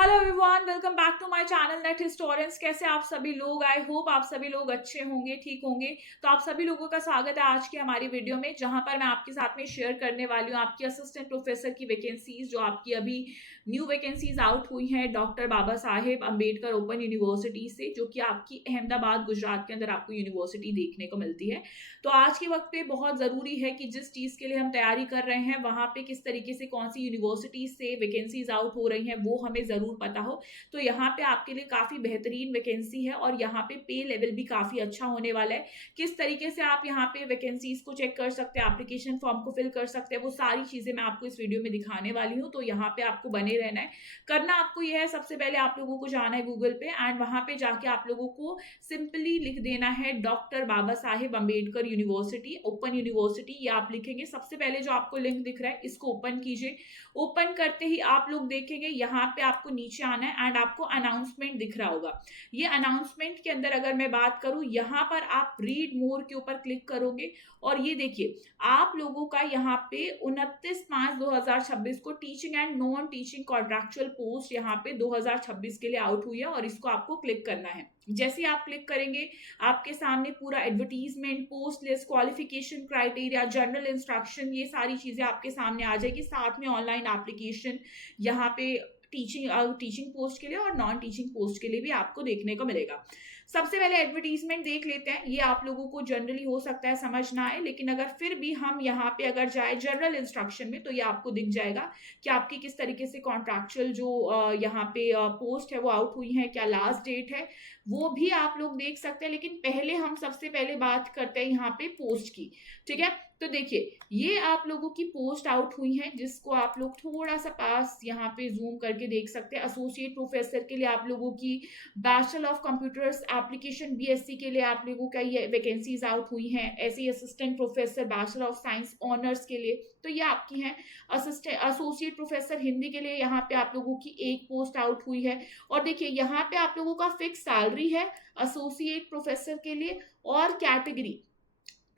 Hello everyone, welcome back to my channel net historians. कैसे आप सभी लोग? आई होप आप सभी लोग अच्छे होंगे, ठीक होंगे। तो आप सभी लोगों का स्वागत है आज की हमारी वीडियो में, जहां पर मैं आपके साथ में शेयर करने वाली हूं आपकी असिस्टेंट प्रोफेसर की वैकेंसीज, जो आपकी अभी न्यू वैकेंसीज आउट हुई हैं doctor Baba Saheb Ambedkar open university से, जो कि आपकी अहमदाबाद गुजरात के अंदर आपको यूनिवर्सिटी देखने को मिलती है। तो आज के वक्त पे बहुत जरूरी है कि जिस चीज के लिए हम तैयारी कर रहे हैं वहां पे किस तरीके से कौन सी यूनिवर्सिटी से वैकेंसीज आउट हो रही हैं वो हमें जरूर पता हो। तो यहाँ पे आपके लिए काफी बेहतरीन वैकेंसी है और यहाँ पे पे लेवल भी काफी अच्छा होने वाला है। किस तरीके से आप यहाँ पे वैकेंसीज को चेक कर सकते हैं, एप्लीकेशन फॉर्म को फिल कर सकते हैं, वो सारी चीजें मैं आपको इस वीडियो में दिखाने वाली हूँ। तो यहाँ पे आपको बने रहना है। करना आपको यह है, सबसे पहले आप लोगों को जाना है गूगल पे एंड वहां पे जाके आप लोगों को सिंपली लिख देना है doctor Baba Saheb Ambedkar university open university. ये आप लिखेंगे। सबसे पहले जो आपको लिंक दिख रहा है इसको ओपन कीजिए। ओपन करते ही आप लोग देखेंगे यहाँ पे आपको नीचे आना है एंड आपको अनाउंसमेंट दिख रहा होगा। ये अनाउंसमेंट के अंदर अगर मैं बात करूं, यहाँ पर आप रीड मोर के ऊपर क्लिक करोगे और ये देखिए आप लोगों का यहाँ पे 29/5/2026 को teaching and non teaching contractual post यहाँ पे 2026 के लिए आउट हुई है और इसको आपको क्लिक करना है। जैसे ही आप क्लिक करेंगे आपके सामने पूरा advertisement, post list, qualification criteria, general instruction, ये सारी चीजें आपके सामने आ जाएगी। साथ में ऑनलाइन एप्लीकेशन यहाँ पे टीचिंग पोस्ट के लिए और नॉन टीचिंग पोस्ट के लिए भी आपको देखने को मिलेगा। सबसे पहले एडवर्टीजमेंट देख लेते हैं। ये आप लोगों को जनरली हो सकता है समझ ना आए, लेकिन अगर फिर भी हम यहाँ पे अगर जाए जनरल इंस्ट्रक्शन में तो ये आपको दिख जाएगा कि आपकी किस तरीके से कॉन्ट्रैक्चुअल जो यहाँ पे पोस्ट है वो आउट हुई है, क्या लास्ट डेट है, वो भी आप लोग देख सकते हैं। लेकिन पहले हम सबसे पहले बात करते हैं यहाँ पे पोस्ट की। ठीक है, तो देखिए ये आप लोगों की पोस्ट आउट हुई है, जिसको आप लोग थोड़ा सा पास यहाँ पे जूम करके देख सकते हैं। एसोसिएट प्रोफेसर के लिए आप लोगों की, bachelor of computers application BSc के लिए आप लोगों का ये वैकेंसीज आउट हुई हैं। ऐसे ही assistant professor bachelor of science honours के लिए तो ये आपकी हैं। असिस्टेंट एसोसिएट प्रोफेसर हिंदी के लिए यहाँ पे आप लोगों की एक पोस्ट आउट हुई है। और देखिए यहाँ पे आप लोगों का फिक्स सैलरी है एसोसिएट प्रोफेसर के लिए और कैटेगरी।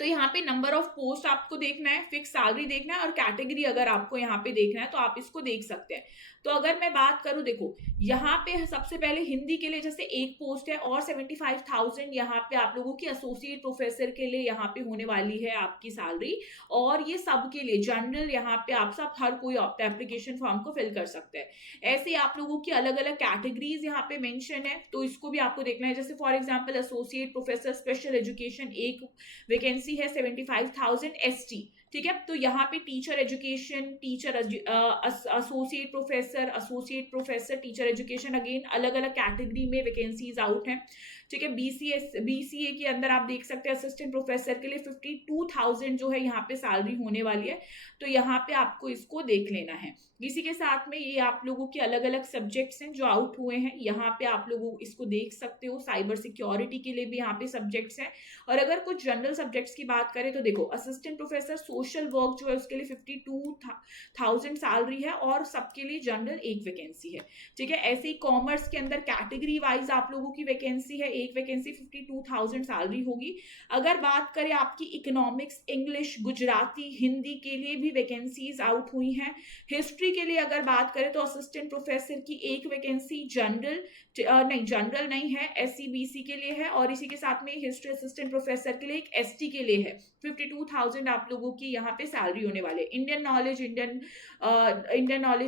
तो यहाँ पे नंबर ऑफ पोस्ट आपको देखना है, फिक्स सैलरी देखना है और कैटेगरी अगर आपको यहाँ पे देखना है तो आप इसको देख सकते हैं। तो अगर मैं बात करूं, देखो यहाँ पे सबसे पहले हिंदी के लिए जैसे एक पोस्ट है और 75,000 यहाँ पे आप लोगों की एसोसिएट प्रोफेसर के लिए यहाँ पे होने वाली है आपकी सैलरी। और ये सब के लिए जनरल, यहाँ पे आप सब हर कोई एप्लीकेशन फॉर्म को फिल कर सकते हैं। ऐसे ही आप लोगों की अलग अलग कैटेगरीज यहाँ पे मेंशन है, तो इसको भी आपको देखना है। जैसे for example associate professor special education एक वैकेंसी है 75,000 एसटी। ठीक है, तो यहाँ पे teacher education, teacher associate professor teacher education, again अलग अलग कैटेगरी में वैकेंसीज आउट हैं। ठीक है, बीसीए के अंदर आप देख सकते हैं असिस्टेंट प्रोफेसर के लिए 52,000 जो है यहाँ पे सैलरी होने वाली है। तो यहाँ पे आपको इसको देख लेना है। इसी के साथ में ये आप लोगों के अलग अलग सब्जेक्ट्स हैं जो आउट हुए हैं, यहाँ पे आप लोग इसको देख सकते हो। साइबर सिक्योरिटी के लिए भी यहाँ पे सब्जेक्ट्स हैं। और अगर कुछ जनरल सब्जेक्ट्स की बात करें तो देखो असिस्टेंट प्रोफेसर सोशल वर्क जो है उसके लिए 52,000 सैलरी है और सबके लिए जनरल एक वैकेंसी है। ठीक है, ऐसे ही कॉमर्स के अंदर कैटेगरी वाइज आप लोगों की वैकेंसी है, एक वैकेंसी 52,000 सैलरी होगी। अगर बात करें आपकी इकोनॉमिक्स, इंग्लिश, गुजराती, हिंदी के लिए भी वैकेंसीज आउट हुई हैं। हिस्ट्री के लिए अगर बात करें तो असिस्टेंट प्रोफेसर की एक वैकेंसी जनरल नहीं है, एससीबीसी के लिए है। और इसी के साथ में हिस्ट्री असिस्टेंट प्रोफेसर के लिए एक एसटी के लिए है। 52,000 आप लोगों की यहाँ पे सैलरी होने वाले। इंडियन नॉलेज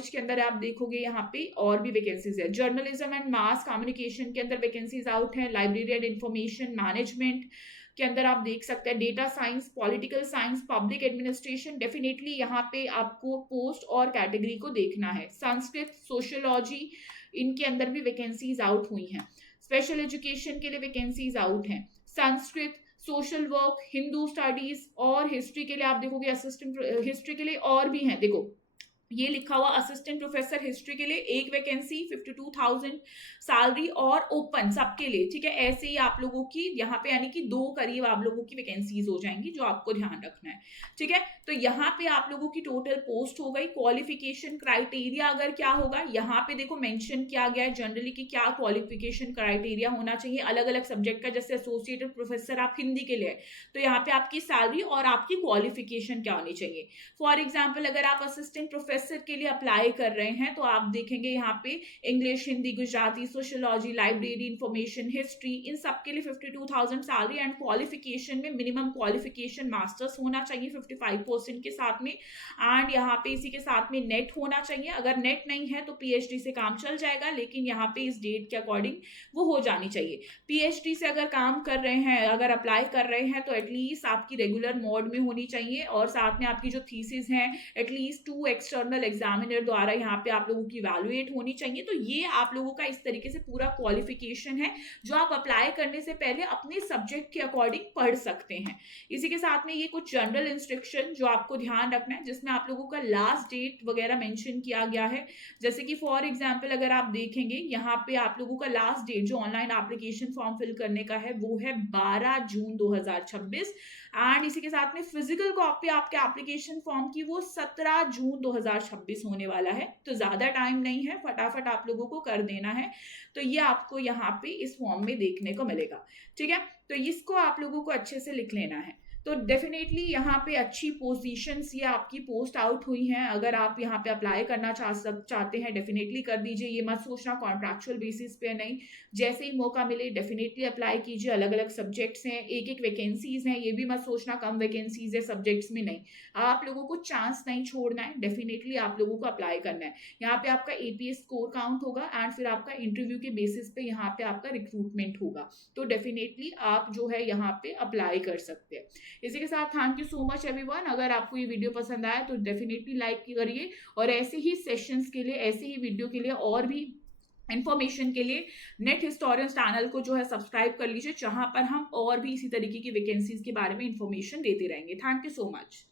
के अंदर आप देखोगे यहाँ पे और भी वैकेंसीज है। जर्नलिज्म एंड मास कम्युनिकेशन के अंदर वैकेंसीज आउट है। लाइब्रेरी एंड इंफॉर्मेशन मैनेजमेंट के अंदर आप देख सकते हैं। Data science, political science, public administration, definitely यहाँ पे आपको पोस्ट और कैटेगरी को देखना है। संस्कृत, सोशियोलॉजी, इनके अंदर भी वैकेंसीज आउट हुई हैं। स्पेशल एजुकेशन के लिए वैकेंसीज आउट हैं। Sanskrit, social work, Hindu studies और हिस्ट्री के लिए आप देखोगे असिस्टेंट हिस्ट्री के लिए और भी हैं। देखो ये लिखा हुआ असिस्टेंट प्रोफेसर हिस्ट्री के लिए एक वैकेंसी 52,000 सैलरी और ओपन सबके लिए। ठीक है, ऐसे ही आप लोगों की यहाँ पे यानी कि दो करीब आप लोगों की वैकेंसीज हो जाएंगी जो आपको ध्यान रखना है। ठीक है, तो यहाँ पे आप लोगों की टोटल पोस्ट हो गई। क्वालिफिकेशन क्राइटेरिया अगर क्या होगा, यहाँ पे देखो मेंशन किया गया है जनरली कि क्या क्वालिफिकेशन क्राइटेरिया होना चाहिए अलग अलग सब्जेक्ट का। जैसे एसोसिएटेड प्रोफेसर आप हिंदी के लिए तो यहाँ पे आपकी सैलरी और आपकी क्वालिफिकेशन क्या होनी चाहिए। फॉर एग्जाम्पल अगर आप असिस्टेंट प्रोफेसर प्रोफेसर के लिए अप्लाई कर रहे हैं तो आप देखेंगे यहाँ पे English, Hindi, Gujarati, sociology, library, information, history, इन सब के लिए 52,000 सैलरी एंड क्वालिफिकेशन में मिनिमम क्वालिफिकेशन मास्टर्स होना चाहिए 55% के साथ में। एंड यहाँ पे इसी के साथ में नेट होना चाहिए, अगर नेट नहीं है तो पीएचडी से काम चल जाएगा, लेकिन यहाँ पे इस डेट के अकॉर्डिंग वो हो जानी चाहिए। पीएचडी से अगर काम कर रहे हैं, अगर अप्लाई कर रहे हैं तो एटलीस्ट आपकी रेगुलर मोड में होनी चाहिए, और साथ में आपकी जो थीसिस हैं एटलीस्ट 2 एक्सटर्नल एग्जामिनर द्वारा यहाँ पे आप लोगों की इवैल्यूएट होनी चाहिए। तो ये आप लोगों का इस तरीके से पूरा क्वालिफिकेशन है जो आप अप्लाई करने से पहले अपने सब्जेक्ट के अकॉर्डिंग पढ़ सकते हैं। इसी के साथ में ये कुछ जनरल इंस्ट्रक्शन जो आपको ध्यान रखना है, जिसमें आप लोगों का लास्ट डेट वगैरह मेंशन किया गया है। जैसे कि फॉर एग्जांपल अगर आप देखेंगे यहाँ पे आप लोगों का लास्ट डेट जो ऑनलाइन एप्लीकेशन फॉर्म फिल करने का है वो है 12 जून 2026, एंड इसी के साथ में फिजिकल कॉपी आपके एप्लीकेशन फॉर्म की वो 17 जून 2026 होने वाला है। तो ज्यादा टाइम नहीं है, फटाफट आप लोगों को कर देना है। तो ये आपको यहाँ पे इस फॉर्म में देखने को मिलेगा, ठीक है। तो इसको आप लोगों को अच्छे से लिख लेना है। तो डेफिनेटली यहाँ पे अच्छी पोजीशंस ये आपकी पोस्ट आउट हुई हैं, अगर आप यहाँ पे अप्लाई करना चाहते हैं डेफिनेटली कर दीजिए। ये मत सोचना कॉन्ट्रैक्चुअल बेसिस पे नहीं, जैसे ही मौका मिले डेफिनेटली अप्लाई कीजिए। अलग अलग सब्जेक्ट्स हैं, एक एक वैकेंसीज हैं, ये भी मत सोचना कम वैकेंसीज है सब्जेक्ट्स में, नहीं, आप लोगों को चांस नहीं छोड़ना है, डेफिनेटली आप लोगों को अप्लाई करना है। यहाँ पे आपका एपीएस स्कोर काउंट होगा एंड फिर आपका इंटरव्यू के बेसिस पे यहाँ पे आपका रिक्रूटमेंट होगा। तो डेफिनेटली आप जो है यहाँ पे अप्लाई कर सकते हैं। इसी के साथ thank you so much everyone. अगर आपको ये वीडियो पसंद आया तो डेफिनेटली लाइक करिए, और ऐसे ही सेशंस के लिए, ऐसे ही वीडियो के लिए और भी इंफॉर्मेशन के लिए नेट हिस्टोरियंस चैनल को जो है सब्सक्राइब कर लीजिए, जहां पर हम और भी इसी तरीके की वैकेंसीज के बारे में इंफॉर्मेशन देते रहेंगे। Thank you so much.